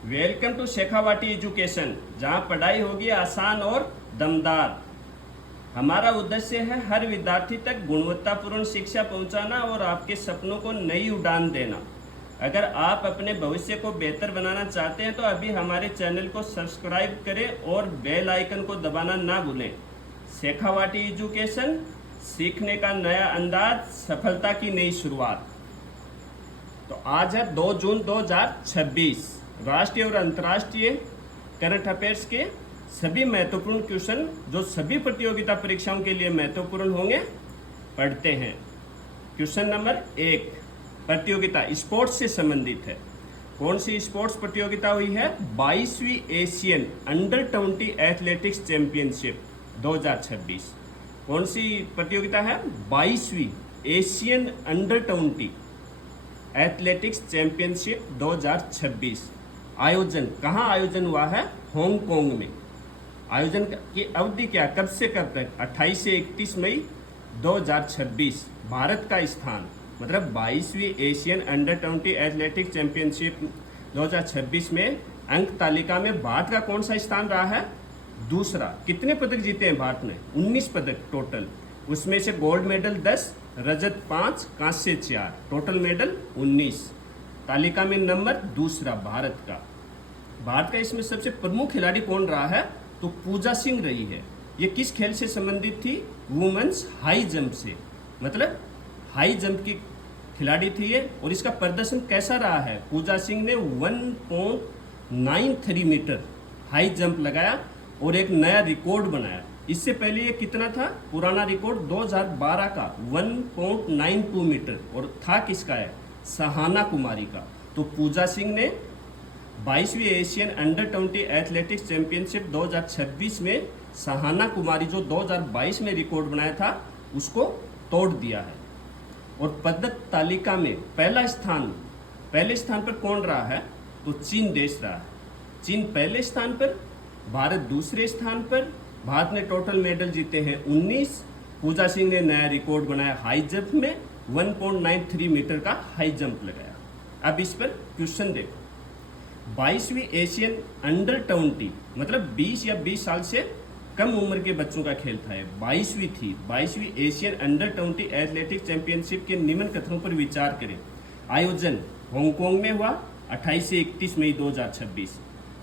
Welcome to Shekhawati education, जहां पढ़ाई होगी आसान और दमदार। हमारा उद्देश्य है हर विद्यार्थी तक गुणवत्तापूर्ण शिक्षा पहुंचाना और आपके सपनों को नई उड़ान देना। अगर आप अपने भविष्य को बेहतर बनाना चाहते हैं तो अभी हमारे चैनल को सब्सक्राइब करें और बेल आइकन को दबाना ना भूलें। शेखावाटी एजुकेशन, सीखने का नया अंदाज, सफलता की नई शुरुआत। तो आज है 2 जून 2026। राष्ट्रीय और अंतर्राष्ट्रीय करंट अफेयर्स के सभी महत्वपूर्ण क्वेश्चन जो सभी प्रतियोगिता परीक्षाओं के लिए महत्वपूर्ण होंगे पढ़ते हैं। क्वेश्चन नंबर 1 प्रतियोगिता स्पोर्ट्स से संबंधित है। कौन सी स्पोर्ट्स प्रतियोगिता हुई है? 22वीं एशियन अंडर 20 एथलेटिक्स चैंपियनशिप 2026। कौन सी प्रतियोगिता है? 22वीं एशियन अंडर 20 एथलेटिक्स चैंपियनशिप 2026। आयोजन कहाँ आयोजन हुआ है? हांगकांग में। आयोजन की अवधि क्या, कब से कब तक? 28 से 31 मई 2026। भारत का स्थान मतलब 22वीं एशियन अंडर 20 एथलेटिक्स चैंपियनशिप 2026 में अंक तालिका में भारत का कौन सा स्थान रहा है? दूसरा। कितने पदक जीते हैं भारत ने? 19 पदक टोटल। उसमें से गोल्ड मेडल 10, रजत 5, कांस्य 4, टोटल मेडल 19। तालिका में नंबर दूसरा भारत का। भारत का इसमें सबसे प्रमुख खिलाड़ी कौन रहा है? तो पूजा सिंह रही है। ये किस खेल से संबंधित थी? वुमेन्स हाई जंप से, मतलब हाई जंप की खिलाड़ी थी ये। और इसका प्रदर्शन कैसा रहा है? पूजा सिंह ने 1.93 मीटर हाई जंप लगाया और एक नया रिकॉर्ड बनाया। इससे पहले ये कितना था? पुराना रिकॉर्ड 2012 का 1.92 मीटर और था किसका है? सहाना कुमारी का। तो पूजा सिंह ने 22वीं एशियन अंडर 20 एथलेटिक्स चैंपियनशिप 2026 में सहाना कुमारी जो 2022 में रिकॉर्ड बनाया था उसको तोड़ दिया है। और पदक तालिका में पहले स्थान पर कौन रहा है? तो चीन देश रहा है। चीन पहले स्थान पर, भारत दूसरे स्थान पर। भारत ने टोटल मेडल जीते हैं 19। पूजा सिंह ने नया रिकॉर्ड बनाया हाई जंप में, 1.93 मीटर का हाई जंप लगाया। अब इस पर क्वेश्चन देखो। 22वीं एशियन अंडर 20 मतलब 20 या 20 साल से कम उम्र के बच्चों का खेल था। 22वीं थी 22वीं एशियन अंडर 20 एथलेटिक्स चैंपियनशिप के निम्न कथनों पर विचार करें। आयोजन हांगकांग में हुआ 28 से 31 मई 2026।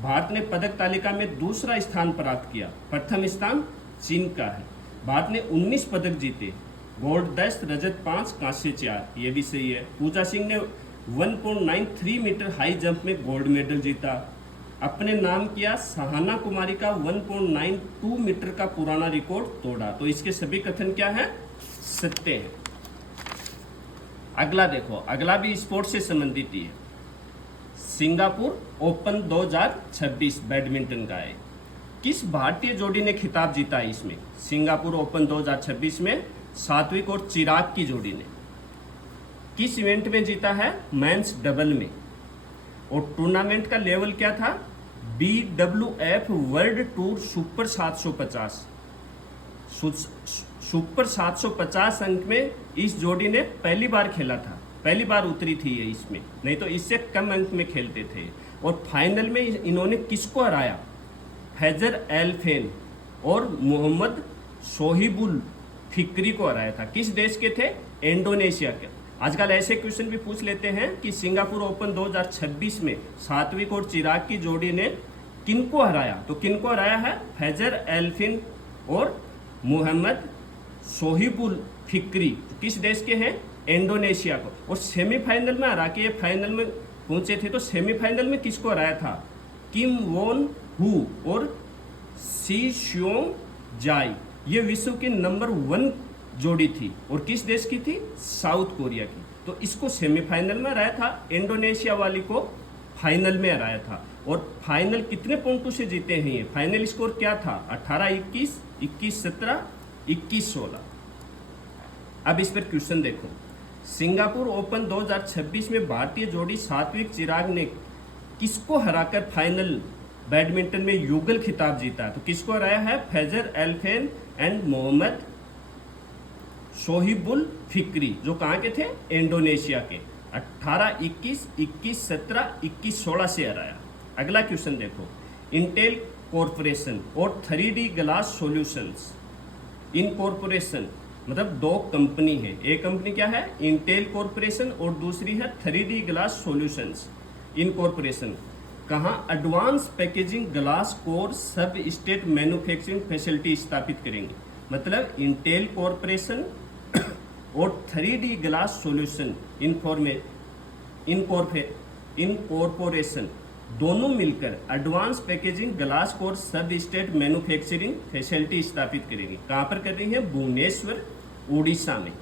भारत ने पदक तालिका में दूसरा स्थान प्राप्त किया, प्रथम स्थान चीन का है। भारत ने 19 पदक जीते, गोल्ड 10, रजत 5, कांस्य 4, ये भी सही है। पूजा सिंह ने 1.93 मीटर हाई जंप में गोल्ड मेडल जीता। अपने नाम किया सहाना कुमारी का 1.92 मीटर का पुराना रिकॉर्ड तोड़ा। तो इसके सभी कथन क्या है? सत्य है। अगला देखो, अगला भी स्पोर्ट्स से संबंधित ही है। सिंगापुर ओपन 2026 बैडमिंटन का है। किस भारतीय जोड़ी ने खिताब जीता है इसमें? सिंगापुर ओपन 2026 में सात्विक और चिराग की जोड़ी ने। किस इवेंट में जीता है? मेंस डबल में। और टूर्नामेंट का लेवल क्या था? BWF world tour super 750। Super 750 अंक में इस जोड़ी ने पहली बार खेला था, पहली बार उतरी थी ये इसमें, नहीं तो इससे कम अंक में खेलते थे। और फाइनल में इन्होंने किसको हराया? फैजर एल्फेन और मोहम्मद सोहिबुल फिक्री को हराया था। किस देश के थे? इंडोनेशिया के। आजकल ऐसे क्वेश्चन भी पूछ लेते हैं कि सिंगापुर ओपन 2026 में सात्विक और चिराग की जोड़ी ने किनको हराया? तो किनको हराया है? फैजर एल्फिन और मोहम्मद सोहिबुल फिक्री। किस देश के हैं? इंडोनेशिया को। और सेमीफाइनल में हरा के ये फाइनल में पहुंचे थे। तो सेमीफाइनल में किसको हराया था? किम वोन हु और सी श्योंग जाई। ये विश्व की नंबर 1 जोड़ी थी और किस देश की थी? साउथ कोरिया की। तो इसको सेमीफाइनल में हराया था, इंडोनेशिया वाली को फाइनल में हराया था। और फाइनल कितने पॉइंटों से जीते हैं ये? फाइनल स्कोर क्या था? 18-21, 21-17, 21-16। अब इस पर क्वेश्चन देखो। सिंगापुर ओपन 2026 में भारतीय जोड़ी सात्विक चिराग ने किसको हराकर फाइनल बैडमिंटन में युगल खिताब जीता? तो किसको हराया है? फैजर एल्फेन एंड मोहम्मद सोहिबुल फिक्री, जो कहाँ के थे? इंडोनेशिया के। 18-21, 21-17, 21-16 से हराया। अगला क्वेश्चन देखो, इंटेल कॉरपोरेशन और 3D ग्लास सॉल्यूशंस इनकॉर्पोरेशन मतलब दो कंपनी है। एक कंपनी क्या है, इंटेल कॉरपोरेशन, और दूसरी है 3D ग्लास सॉल्यूशंस इनकॉर्पोरेशन। कहाँ एडवांस पैकेजिंग ग्लास कोर सब स्टेट मैन्युफैक्चरिंग फैसिलिटी स्थापित करेंगे। मतलब इंटेल कॉरपोरेशन और 3D ग्लास सॉल्यूशन इनकॉर्पोरेशन दोनों मिलकर एडवांस पैकेजिंग ग्लास कोर सब स्टेट मैन्युफैक्चरिंग फैसिलिटी स्थापित करेंगी। कहाँ पर कर रही है, भुवनेश्वर उड़ीसा में।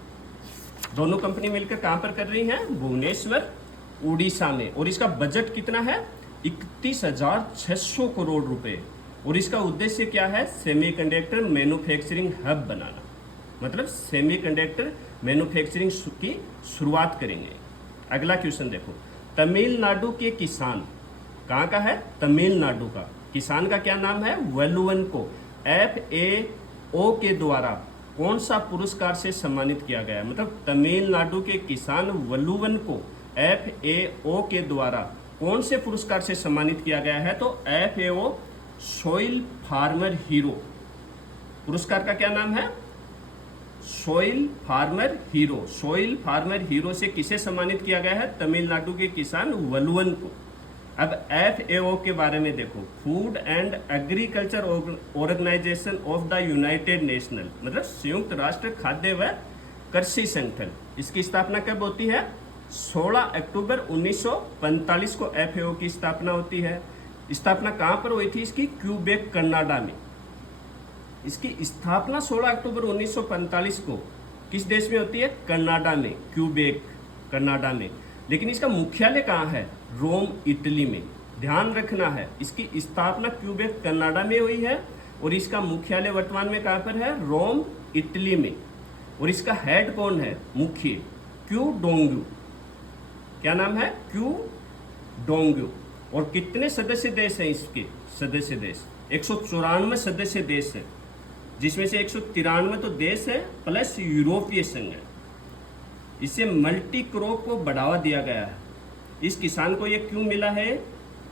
दोनों कंपनी मिलकर कहाँ पर कर रही है, भुवनेश्वर उड़ीसा में। और इसका बजट कितना है, 31,600 करोड़ रुपए। और इसका उद्देश्य क्या है, सेमीकंडक्टर मैन्युफैक्चरिंग हब बनाना। मतलब सेमीकंडक्टर मैन्युफैक्चरिंग की शुरुआत करेंगे। अगला क्वेश्चन देखो, तमिलनाडु के किसान, कहाँ का है, तमिलनाडु का किसान का क्या नाम है, वलुवन को FAO के द्वारा कौन सा पुरस्कार से सम्मानित किया गया है। मतलब तमिलनाडु के किसान वलुवन को FAO के द्वारा कौन से पुरस्कार से सम्मानित किया गया है, तो FAO सॉइल फार्मर हीरो पुरस्कार का क्या नाम है, soil farmer hero. Soil farmer hero से किसे सम्मानित किया गया है, तमिलनाडु के किसान वलुवन को। अब FAO के बारे में देखो, food and agriculture organization of the United National, मतलब संयुक्त राष्ट्र खाद्य व कृषि संगठन। इसकी स्थापना कब होती है, 16 अक्टूबर 1945 को FAO की स्थापना होती है। स्थापना कहाँ पर हुई थी इसकी, क्यूबेक कनाडा में। इसकी स्थापना 16 अक्टूबर 1945 को किस देश में होती है, कनाडा में, क्यूबेक कनाडा में। लेकिन इसका मुख्यालय कहाँ है, रोम इटली में। ध्यान रखना है, इसकी स्थापना क्यूबेक कनाडा में हुई है और इसका मुख्यालय वर्तमान में कहाँ पर है, रोम इटली में। और इसका हेड कौन है, मुख्य क्यू डोंगू, क्या नाम है, क्यू डोंगू। और कितने सदस्य देश हैं इसके, सदस्य देश 194 सदस्य देश हैं, जिसमें से 193 तो देश है प्लस यूरोपीय संघ है। इसे मल्टी क्रॉप को बढ़ावा दिया गया है। इस किसान को ये क्यों मिला है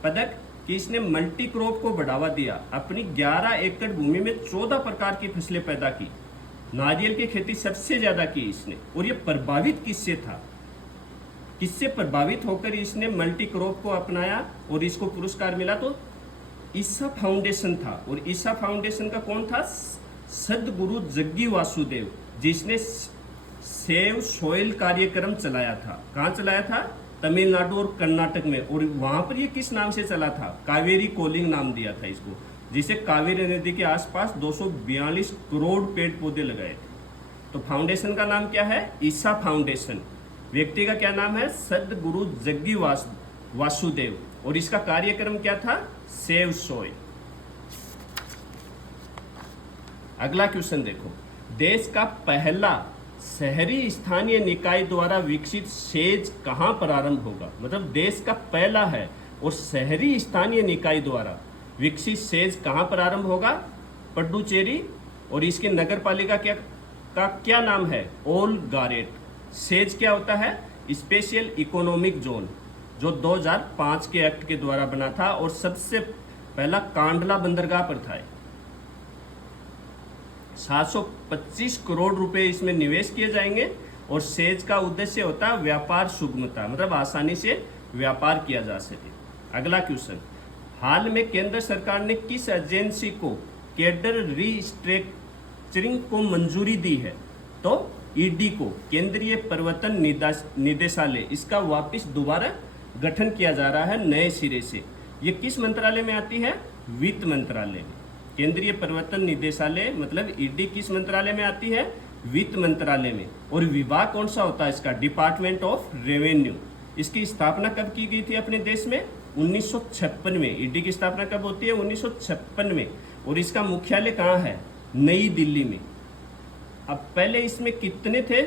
पदक, कि इसने मल्टी क्रॉप को बढ़ावा दिया। अपनी 11 एकड़ भूमि में 14 प्रकार की फसलें पैदा की। नारियल की खेती सबसे ज्यादा की इसने। और ये प्रभावित किससे था, किससे प्रभावित होकर इसने मल्टी क्रॉप को अपनाया और इसको पुरस्कार मिला, तो ईसा फाउंडेशन था। और ईसा फाउंडेशन का कौन था, सदगुरु जग्गी वासुदेव, जिसने सेव सॉइल कार्यक्रम चलाया था। कहाँ चलाया था, तमिलनाडु और कर्नाटक में। और वहां पर ये किस नाम से चला था, कावेरी कोलिंग नाम दिया था इसको, जिसे कावेरी नदी के आसपास 242 करोड़ पेड़ पौधे लगाए थे। तो फाउंडेशन का नाम क्या है, ईसा फाउंडेशन। व्यक्ति का क्या नाम है, सदगुरु जग्गी वासुदेव। और इसका कार्यक्रम क्या था, सेव सॉइल। अगला क्वेश्चन देखो, देश का पहला शहरी स्थानीय निकाय द्वारा विकसित सेज कहाँ प्रारंभ होगा। मतलब देश का पहला है और शहरी स्थानीय निकाय द्वारा विकसित सेज कहाँ प्रारंभ होगा, पड्डुचेरी। और इसके नगर पालिका क्या नाम है, ओल गारेट। सेज क्या होता है, स्पेशल इकोनॉमिक जोन, जो 2005 के एक्ट के द्वारा बना था और सबसे पहला कांडला बंदरगाह पर था। 725 करोड़ रुपए इसमें निवेश किए जाएंगे। और सेज का उद्देश्य होता है व्यापार सुगमता, मतलब आसानी से व्यापार किया जा सके। अगला क्वेश्चन, हाल में केंद्र सरकार ने किस एजेंसी को कैडर रीस्ट्रक्चरिंग को मंजूरी दी है, तो ईडी को, केंद्रीय प्रवर्तन निदेशालय। इसका वापस दोबारा गठन किया जा रहा है नए सिरे से। ये किस मंत्रालय में आती है, वित्त मंत्रालय में। केंद्रीय प्रवर्तन निदेशालय मतलब ईडी किस मंत्रालय में आती है, वित्त मंत्रालय में। और विभाग कौन सा होता है इसका, डिपार्टमेंट ऑफ रेवेन्यू। इसकी स्थापना कब की गई थी अपने देश में, 1956 में। ईडी की स्थापना कब होती है, 1956 में। और इसका मुख्यालय कहाँ है, नई दिल्ली में। अब पहले इसमें कितने थे,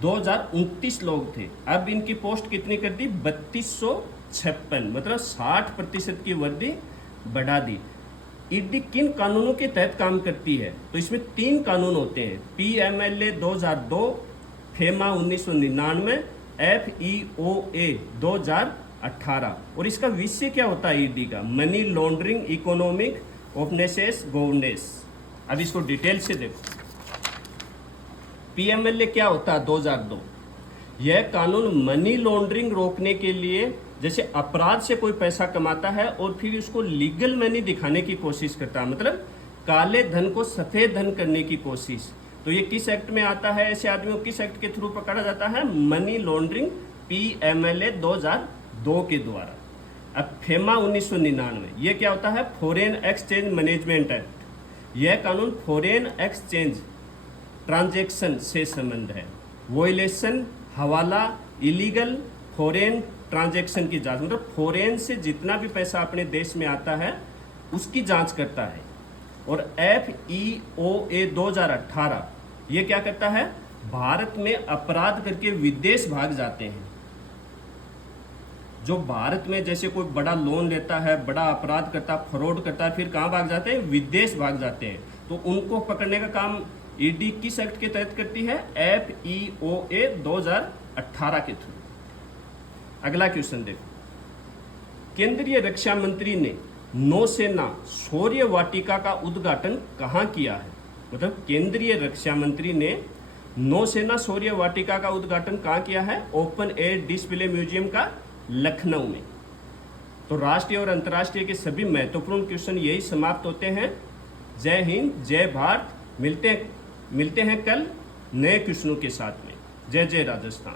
2029 लोग थे। अब इनकी पोस्ट कितनी कर दी, 3256, मतलब 60% की वृद्धि बढ़ा दी। ईडी किन कानूनों के तहत काम करती है, तो इसमें 3 कानून होते हैं, PMLA 2002, फेमा 1999, FEOA 2018। और इसका विषय क्या होता है ईडी का? Money laundering, economic offences, governance. अब इसको डिटेल से देखो। पीएमएलए क्या होता है? 2002। यह कानून मनी लॉन्ड्रिंग रोकने के लिए, जैसे अपराध से कोई पैसा कमाता है और फिर उसको लीगल मनी दिखाने की कोशिश करता है, मतलब काले धन को सफेद धन करने की कोशिश, तो ये किस एक्ट में आता है? ऐसे आदमी को किस एक्ट के थ्रू पकड़ा जाता है? मनी लॉन्ड्रिंग, पीएमएलए 2002 के द्वारा। अब फेमा 1999, ये क्या होता है? Foreign exchange management act. यह कानून फॉरेन एक्सचेंज ट्रांजैक्शन से संबंध है। वोलेशन, हवाला, इलीगल फॉरेन ट्रांजैक्शन की जांच, मतलब फॉरेन से जितना भी पैसा अपने देश में आता है उसकी जांच करता है। और FEOA 2018 ये क्या करता है? भारत में अपराध करके विदेश भाग जाते हैं। जो भारत में जैसे कोई बड़ा लोन लेता है, बड़ा अपराध करता है, फ्रॉड करता है, फिर कहाँ भाग जाते हैं? विदेश भाग जाते हैं। तो उनको पकड़ने का काम ईडी किस एक्ट के तहत करती है? FEOA 2018 के थ्रू। अगला क्वेश्चन देखो। केंद्रीय रक्षा मंत्री ने नौसेना शौर्य वाटिका का उद्घाटन कहाँ किया है? मतलब केंद्रीय रक्षा मंत्री ने नौसेना शौर्य वाटिका का उद्घाटन कहाँ किया है? ओपन एयर डिस्प्ले म्यूजियम का लखनऊ में। तो राष्ट्रीय और अंतर्राष्ट्रीय के सभी महत्वपूर्ण क्वेश्चन यही समाप्त होते हैं। जय हिंद, जय भारत। मिलते हैं कल नए क्वेश्चनों के साथ में। जय जय राजस्थान।